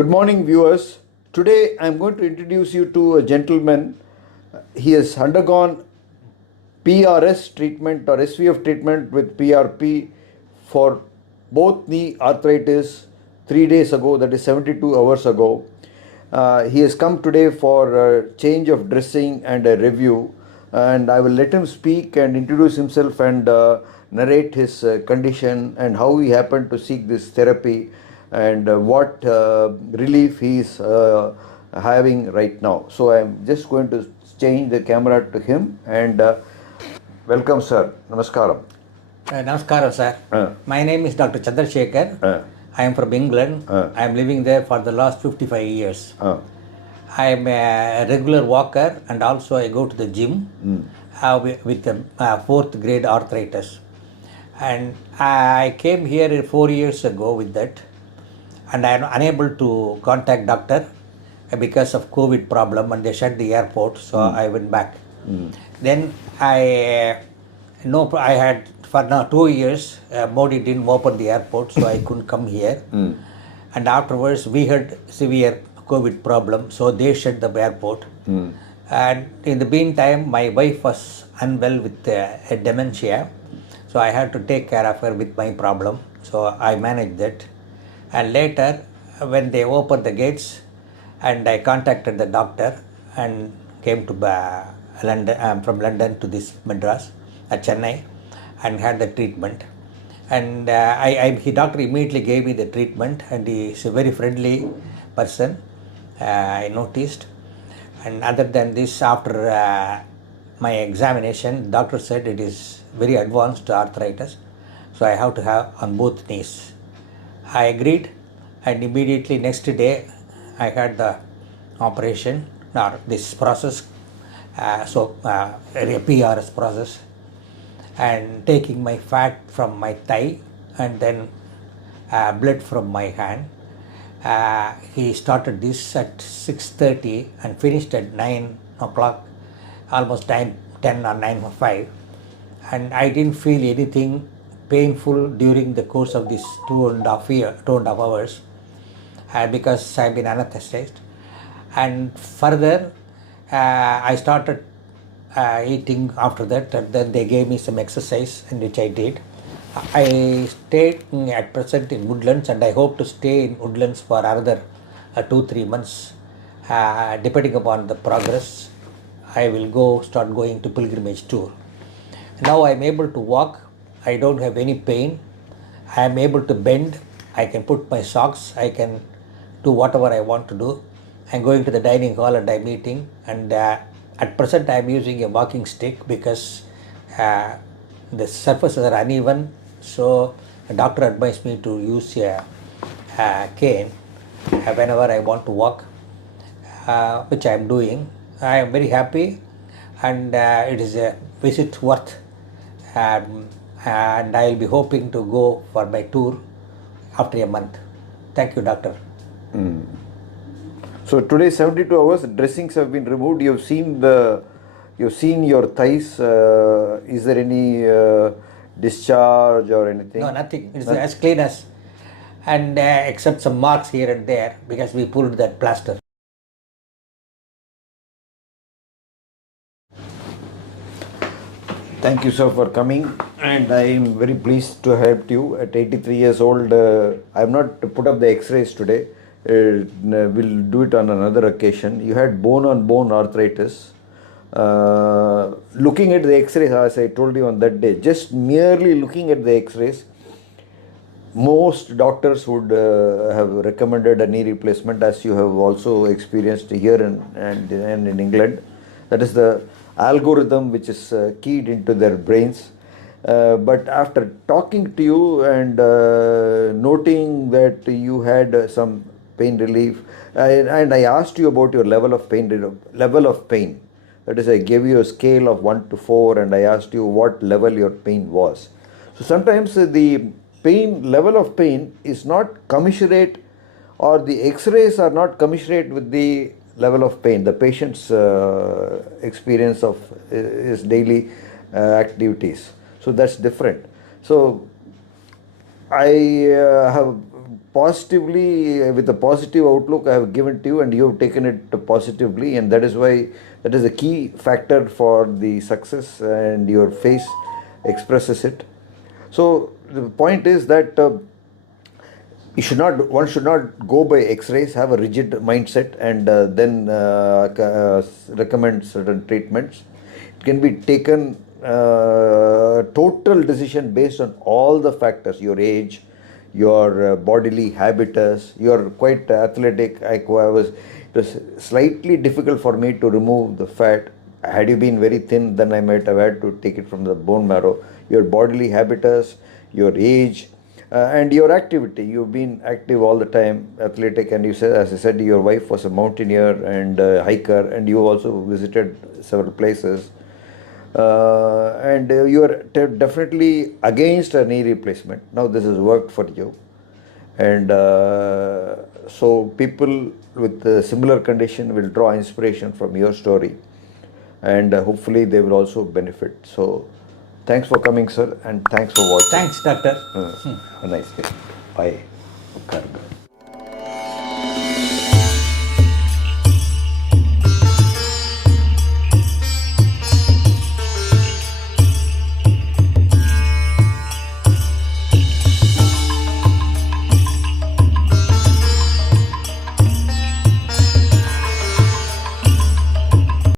Good morning, viewers. Today I am going to introduce you to a gentleman. He has undergone PRS treatment or SVF treatment with PRP for both knee arthritis 3 days ago, that is 72 hours ago. He has come today for a change of dressing and a review, and I will let him speak and introduce himself and narrate his condition and how he happened to seek this therapy and what relief he is having right now. So I am just going to change the camera to him and welcome, sir. Namaskaram. Namaskaram, sir. My name is Dr. Chandrasekhar. I am from England. I am living there for the last 55 years. I am a regular walker and also I go to the gym with the fourth grade arthritis. And I came here 4 years ago with that, and I am unable to contact doctor because of COVID problem, and they shut the airport, so I went back. Then I had for now 2 years Modi didn't open the airport, so I couldn't come here. And afterwards we had severe COVID problem, so they shut the airport. And in the meantime my wife was unwell with a dementia, so I had to take care of her with my problem, so I managed that. And later when they opened the gates, and I contacted the doctor and came to London, from London to this Madras at Chennai, and had the treatment. And the doctor immediately gave me the treatment, and he is a very friendly person, I noticed. And other than this, after my examination, the doctor said it is very advanced arthritis, so I have to have on both knees. I agreed, and immediately next day I had the operation, or this process, a PRS process, and taking my fat from my thigh and then blood from my hand. He started this at 6:30 and finished at 9 o'clock, almost 10 or 9:05, and I didn't feel anything painful during the course of this 2.5 hours because I've been anesthetized. And further I started eating after that, and then they gave me some exercise, in which I did. I stayed at present in Woodlands, and I hope to stay in Woodlands for another 2-3 months. Depending upon the progress, I will start going to pilgrimage tour. Now I am able to walk. I don't have any pain. I am able to bend. I can put my socks. I can do whatever I want to do. I'm going to the dining hall and I'm eating. And at present I am using a walking stick because the surfaces are uneven. So the doctor advised me to use a cane whenever I want to walk, which I am doing. I am very happy, and it is a visit worth. And I will be hoping to go for my tour after a month. Thank you, doctor. So today 72 hours, dressings have been removed. You've seen your thighs. Is there any discharge or anything? No, nothing. It's as clean as, and except some marks here and there because we pulled that plaster. Thank you, sir, for coming, and I am very pleased to have helped you. At 83 years old, I have not put up the x-rays today. We'll do it on another occasion. You had bone-on-bone arthritis. Looking at the x-rays, as I told you on that day, just merely looking at the x-rays, most doctors would have recommended a knee replacement, as you have also experienced here and in England. That is the algorithm which is keyed into their brains. But after talking to you and noting that you had some pain relief, and I asked you about your level of pain. That is, I gave you a scale of 1 to 4, and I asked you what level your pain was. So sometimes the level of pain is not commensurate, or the x-rays are not commensurate with the level of pain, the patient's experience of his daily activities. So that's different. So I have positively, with a positive outlook I have given to you, and you have taken it positively, and that is why that is a key factor for the success, and your face expresses it. So the point is that one should not go by x-rays, have a rigid mindset, and then recommend certain treatments. It can be taken total decision based on all the factors: your age, your bodily habitus. You are quite athletic. It was slightly difficult for me to remove the fat. Had you been very thin, then I might have had to take it from the bone marrow. Your bodily habitus, your age, and your activity. You've been active all the time, athletic, and you said, as I said, your wife was a mountaineer and a hiker, and you also visited several places. And you are definitely against a knee replacement. Now this has worked for you, and so people with a similar condition will draw inspiration from your story, and hopefully they will also benefit. So thanks for coming, sir, and thanks for watching. Thanks, doctor. A nice day. Bye.